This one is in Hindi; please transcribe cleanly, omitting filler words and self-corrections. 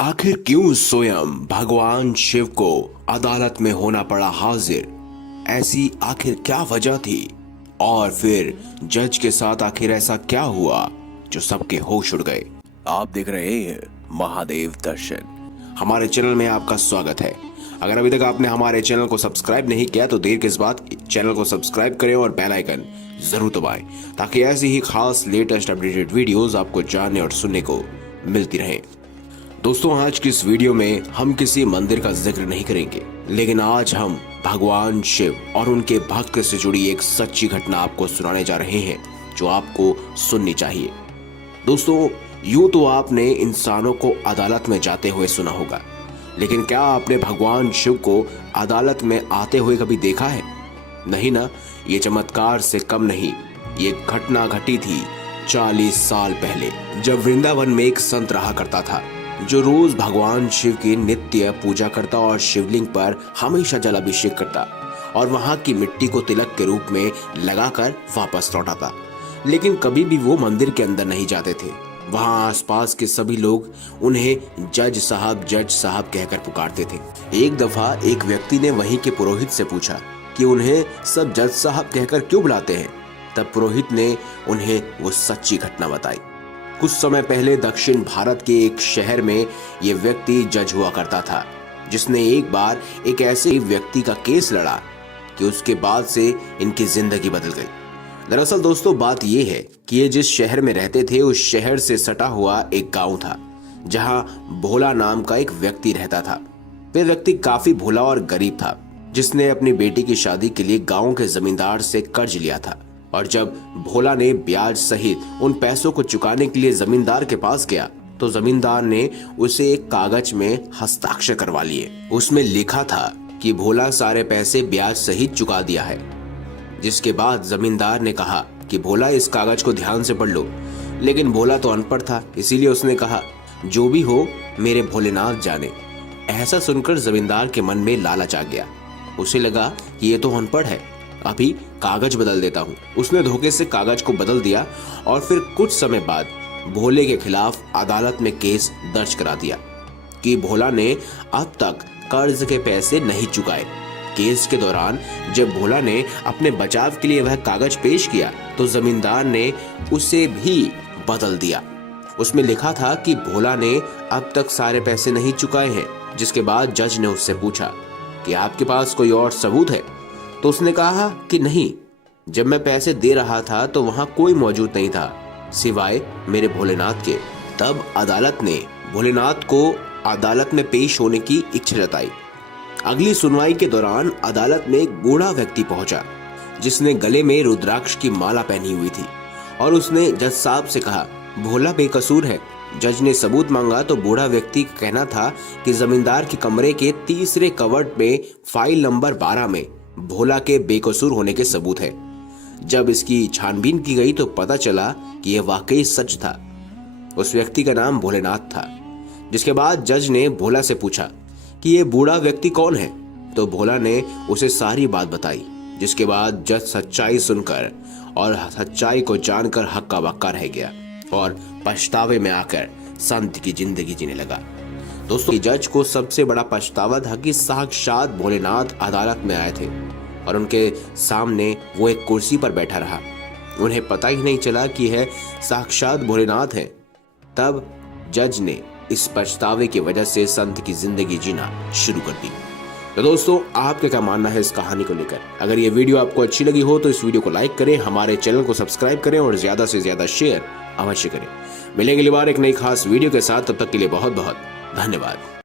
आखिर क्यों स्वयं भगवान शिव को अदालत में होना पड़ा हाजिर? ऐसी आखिर क्या वजह थी? और फिर जज के साथ आखिर ऐसा क्या हुआ जो सबके होश उड़ गए? आप देख रहे हैं महादेव दर्शन। हमारे चैनल में आपका स्वागत है। अगर अभी तक आपने हमारे चैनल को सब्सक्राइब नहीं किया तो देर किस बात, चैनल को सब्सक्राइब करें और बेल आइकन जरूर दबाएं ताकि ऐसी ही खास लेटेस्ट अपडेटेड वीडियोस आपको जानने और सुनने को मिलती रहे। दोस्तों, आज की इस वीडियो में हम किसी मंदिर का जिक्र नहीं करेंगे, लेकिन आज हम भगवान शिव और उनके भक्त से जुड़ी एक सच्ची घटना आपको सुनाने जा रहे हैं जो आपको सुननी चाहिए। दोस्तों, यूं तो आपने इंसानों को अदालत में जाते हुए सुना होगा, लेकिन क्या आपने भगवान शिव को अदालत में आते हुए कभी देखा है? नहीं ना। ये चमत्कार से कम नहीं। ये घटना घटी थी 40 साल पहले, जब वृंदावन में एक संत रहा करता था जो रोज भगवान शिव की नित्य पूजा करता और शिवलिंग पर हमेशा जल अभिषेक करता और वहां की मिट्टी को तिलक के रूप में लगाकर वापस लौटाता। लेकिन कभी भी वो मंदिर के अंदर नहीं जाते थे। वहां आसपास के सभी लोग उन्हें जज साहब कहकर पुकारते थे। एक दफा एक व्यक्ति ने वहीं के पुरोहित से पूछा कि उन्हें सब जज साहब कहकर क्यों बुलाते हैं। तब पुरोहित ने उन्हें वो सच्ची घटना बताई। कुछ समय पहले दक्षिण भारत के एक शहर में ये व्यक्ति जज हुआ करता था, जिसने एक बार एक ऐसे व्यक्ति का केस लड़ा कि उसके बाद से इनकी जिंदगी बदल गई। दरअसल दोस्तों, बात ये है कि ये जिस शहर में रहते थे उस शहर से सटा हुआ एक गांव था जहां भोला नाम का एक व्यक्ति रहता था। वह व्यक्ति काफी भोला और गरीब था, जिसने अपनी बेटी की शादी के लिए गांव के जमींदार से कर्ज लिया था। और जब भोला ने ब्याज सहित उन पैसों को चुकाने के लिए जमींदार के पास गया तो जमींदार ने उसे एक कागज में हस्ताक्षर करवा लिए। उसमें लिखा था कि भोला सारे पैसे ब्याज सहित चुका दिया है। जिसके बाद जमींदार ने कहा कि भोला, इस कागज को ध्यान से पढ़ लो। लेकिन भोला तो अनपढ़ था, इसीलिए उसने कहा, जो भी हो मेरे भोलेनाथ जाने। ऐसा सुनकर जमींदार के मन में लालच आ गया। उसे लगा कि ये तो अनपढ़ है, अभी कागज बदल देता हूँ। उसने धोखे से कागज को बदल दिया और फिर कुछ समय बाद भोले के खिलाफ अदालत में केस दर्ज करा दिया कि भोला ने अब तक कर्ज के पैसे नहीं चुकाए। केस के दौरान जब भोला ने अपने बचाव के लिए वह कागज पेश किया तो जमींदार ने उसे भी बदल दिया। उसमें लिखा था कि भोला ने अब तक सारे पैसे नहीं चुकाए हैं। जिसके बाद जज ने उससे पूछा कि आपके पास कोई और सबूत है? तो उसने कहा कि नहीं, जब मैं पैसे दे रहा था तो वहां कोई मौजूद नहीं था सिवाय मेरे भोलेनाथ के। तब अदालत ने भोलेनाथ को अदालत में पेश होने की इच्छा जताई। अगली सुनवाई के दौरान अदालत में एक बूढ़ा व्यक्ति पहुंचा जिसने गले में रुद्राक्ष की माला पहनी हुई थी और उसने जज साहब से कहा, भोला बेकसूर है। जज ने सबूत मांगा तो बूढ़ा व्यक्ति का कहना था कि जमींदार के कमरे के तीसरे कवर्ट में फाइल नंबर 12 में भोला के बेकसूर होने के सबूत है। जब इसकी छानबीन की गई तो पता चला कि यह वाकई सच था। उस व्यक्ति का नाम भोलेनाथ था। जिसके बाद जज ने भोला से पूछा कि यह बूढ़ा व्यक्ति कौन है, तो भोला ने उसे सारी बात बताई। जिसके बाद जज सच्चाई सुनकर और सच्चाई को जानकर हक्का बक्का रह गया और पछतावे में आकर संत की जिंदगी जीने लगा। दोस्तों, जज को सबसे बड़ा पछतावा था कि साक्षात भोलेनाथ अदालत में आए थे और उनके सामने वो एक कुर्सी पर बैठा रहा। उन्हें पता ही नहीं चला कि यह साक्षात भोलेनाथ है। तब जज ने इस पछतावे की वजह से संत की जिंदगी जीना शुरू कर दी। तो दोस्तों, आपका क्या मानना है इस कहानी को लेकर? अगर ये वीडियो आपको अच्छी लगी हो तो इस वीडियो को लाइक करें, हमारे चैनल को सब्सक्राइब करें और ज्यादा से ज्यादा शेयर अवश्य करें। मिलेंगे अगली बार एक नई खास वीडियो के साथ। तब तक के लिए बहुत बहुत धन्यवाद।